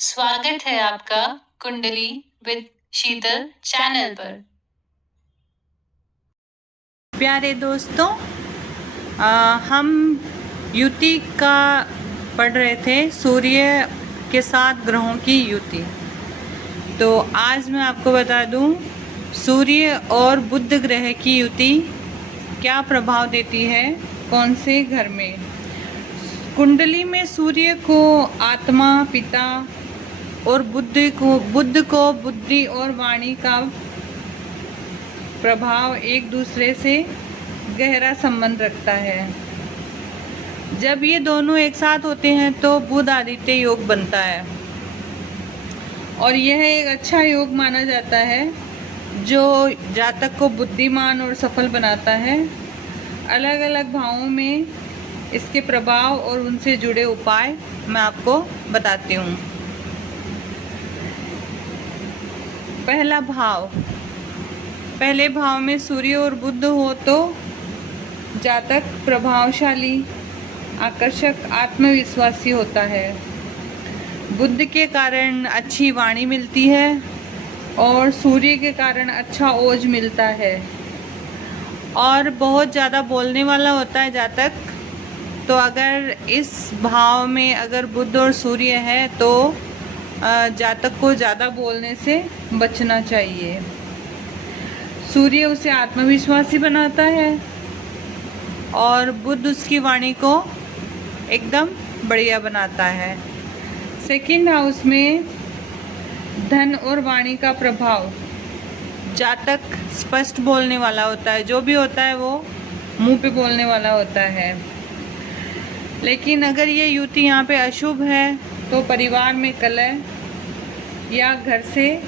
स्वागत है आपका कुंडली विद शीतल चैनल पर। प्यारे दोस्तों, हम युति का पढ़ रहे थे, सूर्य के साथ ग्रहों की युति। तो आज मैं आपको बता दूं सूर्य और बुध ग्रह की युति क्या प्रभाव देती है कौन से घर में। कुंडली में सूर्य को आत्मा, पिता और बुध को बुद्धि और वाणी का प्रभाव एक दूसरे से गहरा संबंध रखता है। जब ये दोनों एक साथ होते हैं तो बुध आदित्य योग बनता है और यह एक अच्छा योग माना जाता है जो जातक को बुद्धिमान और सफल बनाता है। अलग अलग भावों में इसके प्रभाव और उनसे जुड़े उपाय मैं आपको बताती हूँ। पहला भाव, पहले भाव में सूर्य और बुध हो तो जातक प्रभावशाली, आकर्षक, आत्मविश्वासी होता है। बुध के कारण अच्छी वाणी मिलती है और सूर्य के कारण अच्छा ओज मिलता है और बहुत ज़्यादा बोलने वाला होता है जातक। तो अगर इस भाव में अगर बुध और सूर्य है तो जातक को ज़्यादा बोलने से बचना चाहिए। सूर्य उसे आत्मविश्वासी बनाता है और बुध उसकी वाणी को एकदम बढ़िया बनाता है। सेकंड हाउस में धन और वाणी का प्रभाव, जातक स्पष्ट बोलने वाला होता है, जो भी होता है वो मुंह पे बोलने वाला होता है। लेकिन अगर ये युति यहाँ पे अशुभ है तो परिवार में कलह या घर से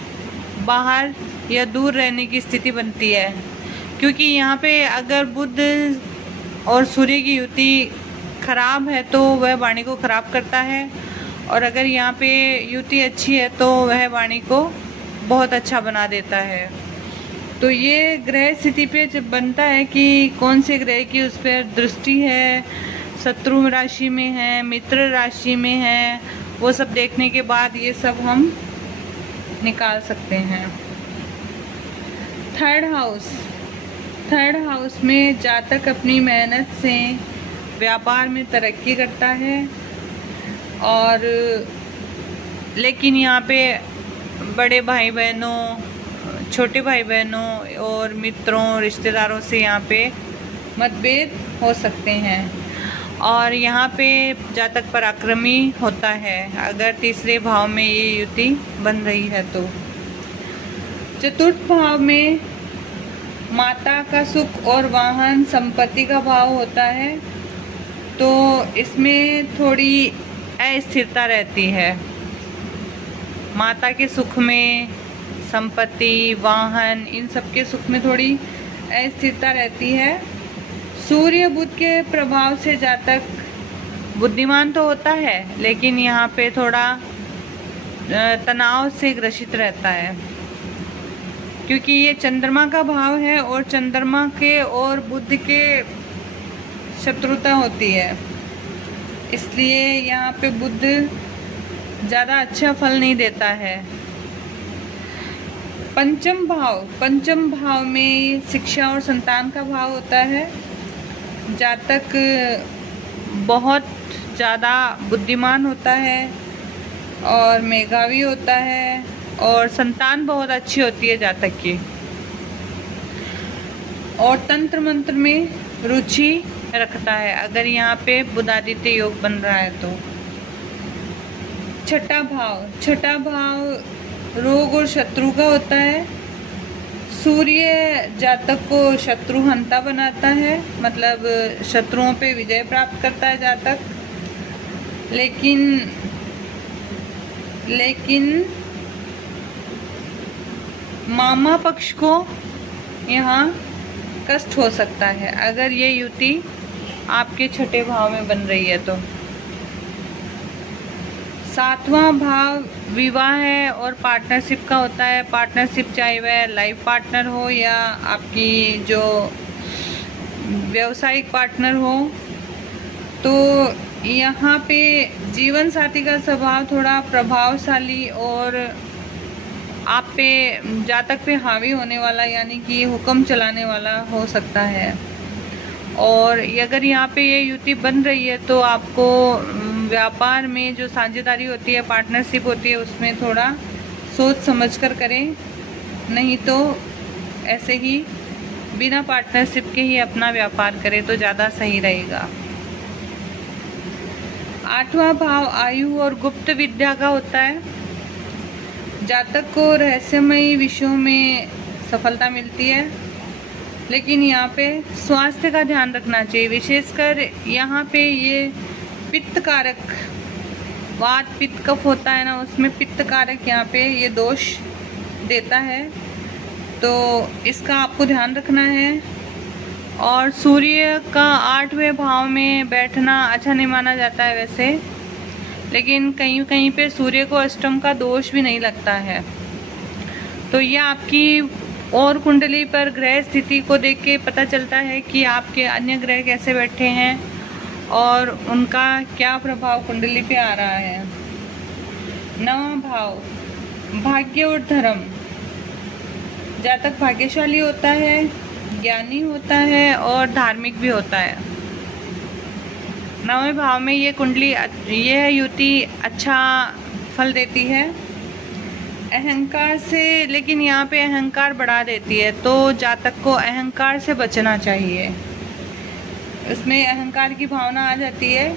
बाहर या दूर रहने की स्थिति बनती है, क्योंकि यहाँ पे अगर बुध और सूर्य की युति खराब है तो वह वाणी को खराब करता है और अगर यहाँ पे युति अच्छी है तो वह वाणी को बहुत अच्छा बना देता है। तो ये ग्रह स्थिति पे जब बनता है कि कौन से ग्रह की उस पर दृष्टि है, शत्रु राशि में है, मित्र राशि में है, वो सब देखने के बाद ये सब हम निकाल सकते हैं। थर्ड हाउस में जातक अपनी मेहनत से व्यापार में तरक्की करता है और लेकिन यहाँ पे बड़े भाई बहनों, छोटे भाई बहनों और मित्रों, रिश्तेदारों से यहाँ पे मतभेद हो सकते हैं और यहाँ पे जातक पराक्रमी होता है अगर तीसरे भाव में ये युति बन रही है तो। चतुर्थ भाव में माता का सुख और वाहन संपत्ति का भाव होता है, तो इसमें थोड़ी अस्थिरता रहती है। माता के सुख में, संपत्ति, वाहन, इन सब के सुख में थोड़ी अस्थिरता रहती है। सूर्य बुध के प्रभाव से जातक बुद्धिमान तो होता है लेकिन यहाँ पे थोड़ा तनाव से ग्रसित रहता है, क्योंकि ये चंद्रमा का भाव है और चंद्रमा के और बुध के शत्रुता होती है, इसलिए यहाँ पे बुध ज़्यादा अच्छा फल नहीं देता है। पंचम भाव में शिक्षा और संतान का भाव होता है। जातक बहुत ज़्यादा बुद्धिमान होता है और मेधावी होता है और संतान बहुत अच्छी होती है जातक की, और तंत्र मंत्र में रुचि रखता है अगर यहाँ पे बुध आदित्य योग बन रहा है तो। छठा भाव रोग और शत्रु का होता है। सूर्य जातक को शत्रुहंता बनाता है, मतलब शत्रुओं पे विजय प्राप्त करता है जातक। लेकिन मामा पक्ष को यहाँ कष्ट हो सकता है अगर ये युति आपके छठे भाव में बन रही है तो। सातवां भाव विवाह है और पार्टनरशिप का होता है। पार्टनरशिप चाहे वह लाइफ पार्टनर हो या आपकी जो व्यावसायिक पार्टनर हो, तो यहाँ पे जीवन साथी का स्वभाव थोड़ा प्रभावशाली और आप पे जातक पे हावी होने वाला, यानी कि हुक्म चलाने वाला हो सकता है। और अगर यहाँ पे ये युति बन रही है तो आपको व्यापार में जो साझेदारी होती है, पार्टनरशिप होती है, उसमें थोड़ा सोच समझ कर करें, नहीं तो ऐसे ही बिना पार्टनरशिप के ही अपना व्यापार करें तो ज़्यादा सही रहेगा। 8वां भाव आयु और गुप्त विद्या का होता है। जातक को रहस्यमयी विषयों में सफलता मिलती है, लेकिन यहाँ पे स्वास्थ्य का ध्यान रखना चाहिए। विशेषकर यहाँ पे ये पित्त कारक, वात पित्त कफ होता है ना, उसमें पित्त कारक यहाँ पे ये दोष देता है, तो इसका आपको ध्यान रखना है। और सूर्य का 8वें भाव में बैठना अच्छा नहीं माना जाता है वैसे, लेकिन कहीं कहीं पे सूर्य को अष्टम का दोष भी नहीं लगता है। तो ये आपकी और कुंडली पर ग्रह स्थिति को देख के पता चलता है कि आपके अन्य ग्रह कैसे बैठे हैं और उनका क्या प्रभाव कुंडली पे आ रहा है। 9वां भाव भाग्य और धर्म। जातक भाग्यशाली होता है, ज्ञानी होता है और धार्मिक भी होता है। 9वें भाव में ये कुंडली, यह युति अच्छा फल देती है अहंकार से, लेकिन यहाँ पे अहंकार बढ़ा देती है, तो जातक को अहंकार से बचना चाहिए। इसमें अहंकार की भावना आ जाती है,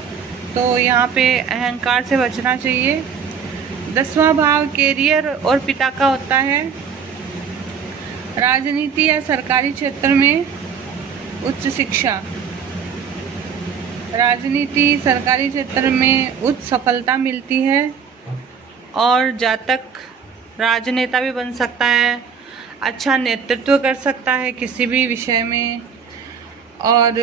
तो यहाँ पे अहंकार से बचना चाहिए। 10वां भाव कैरियर और पिता का होता है। राजनीति या सरकारी क्षेत्र में उच्च शिक्षा, राजनीति सरकारी क्षेत्र में उच्च सफलता मिलती है और जातक राजनेता भी बन सकता है, अच्छा नेतृत्व कर सकता है किसी भी विषय में, और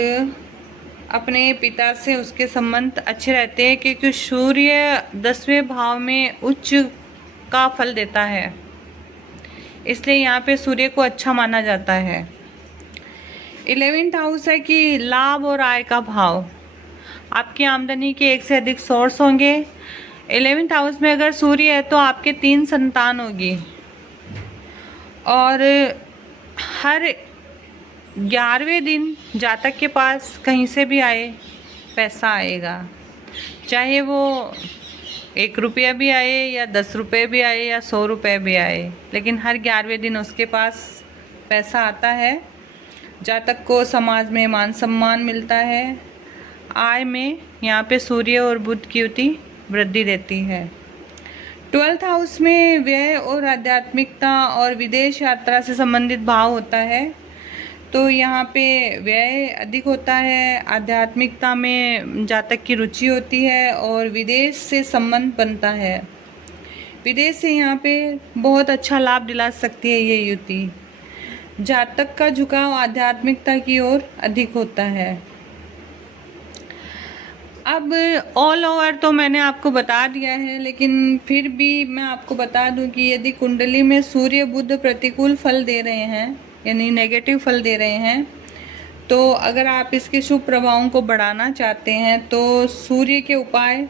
अपने पिता से उसके संबंध अच्छे रहते हैं, क्योंकि सूर्य 10वें भाव में उच्च का फल देता है, इसलिए यहाँ पे सूर्य को अच्छा माना जाता है। 11th हाउस है कि लाभ और आय का भाव। आपकी आमदनी के एक से अधिक सोर्स होंगे। 11th हाउस में अगर सूर्य है तो आपके 3 संतान होगी, और हर 11वें दिन जातक के पास कहीं से भी आए पैसा आएगा, चाहे वो 1 रुपया भी आए या 10 रुपये भी आए या 100 रुपये भी आए, लेकिन हर 11वें दिन उसके पास पैसा आता है। जातक को समाज में मान सम्मान मिलता है। आय में यहाँ पे सूर्य और बुध की युति वृद्धि देती है। 12th हाउस में व्यय और आध्यात्मिकता और विदेश यात्रा से संबंधित भाव होता है, तो यहाँ पे व्यय अधिक होता है, आध्यात्मिकता में जातक की रुचि होती है और विदेश से संबंध बनता है। विदेश से यहाँ पे बहुत अच्छा लाभ दिला सकती है ये युति। जातक का झुकाव आध्यात्मिकता की ओर अधिक होता है। अब ऑल ओवर तो मैंने आपको बता दिया है, लेकिन फिर भी मैं आपको बता दूं कि यदि कुंडली में सूर्य बुध प्रतिकूल फल दे रहे हैं, यानी नेगेटिव फल दे रहे हैं, तो अगर आप इसके शुभ प्रभावों को बढ़ाना चाहते हैं तो सूर्य के उपाय: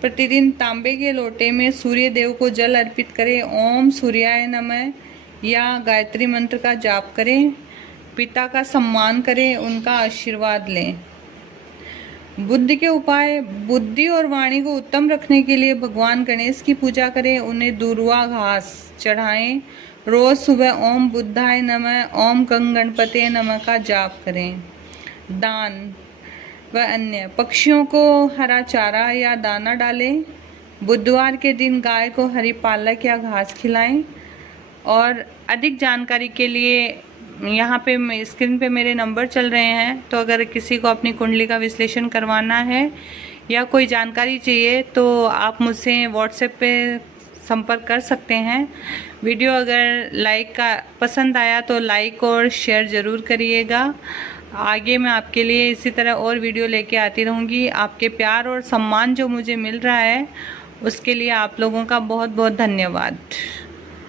प्रतिदिन तांबे के लोटे में सूर्य देव को जल अर्पित करें, ओम सूर्याय नमः या गायत्री मंत्र का जाप करें, पिता का सम्मान करें, उनका आशीर्वाद लें। बुद्धि के उपाय: बुद्धि और वाणी को उत्तम रखने के लिए भगवान गणेश की पूजा करें, उन्हें दूर्वा घास चढ़ाएं, रोज सुबह ओम बुद्धाय नमः, ओम गंग गणपते नमः का जाप करें। दान व अन्य: पक्षियों को हरा चारा या दाना डालें, बुधवार के दिन गाय को हरी पालक या घास खिलाएं। और अधिक जानकारी के लिए यहाँ पे स्क्रीन पे मेरे नंबर चल रहे हैं, तो अगर किसी को अपनी कुंडली का विश्लेषण करवाना है या कोई जानकारी चाहिए तो आप मुझसे व्हाट्सएप पे संपर्क कर सकते हैं। वीडियो अगर पसंद आया तो लाइक और शेयर ज़रूर करिएगा। आगे मैं आपके लिए इसी तरह और वीडियो लेके आती रहूँगी। आपके प्यार और सम्मान जो मुझे मिल रहा है उसके लिए आप लोगों का बहुत बहुत धन्यवाद।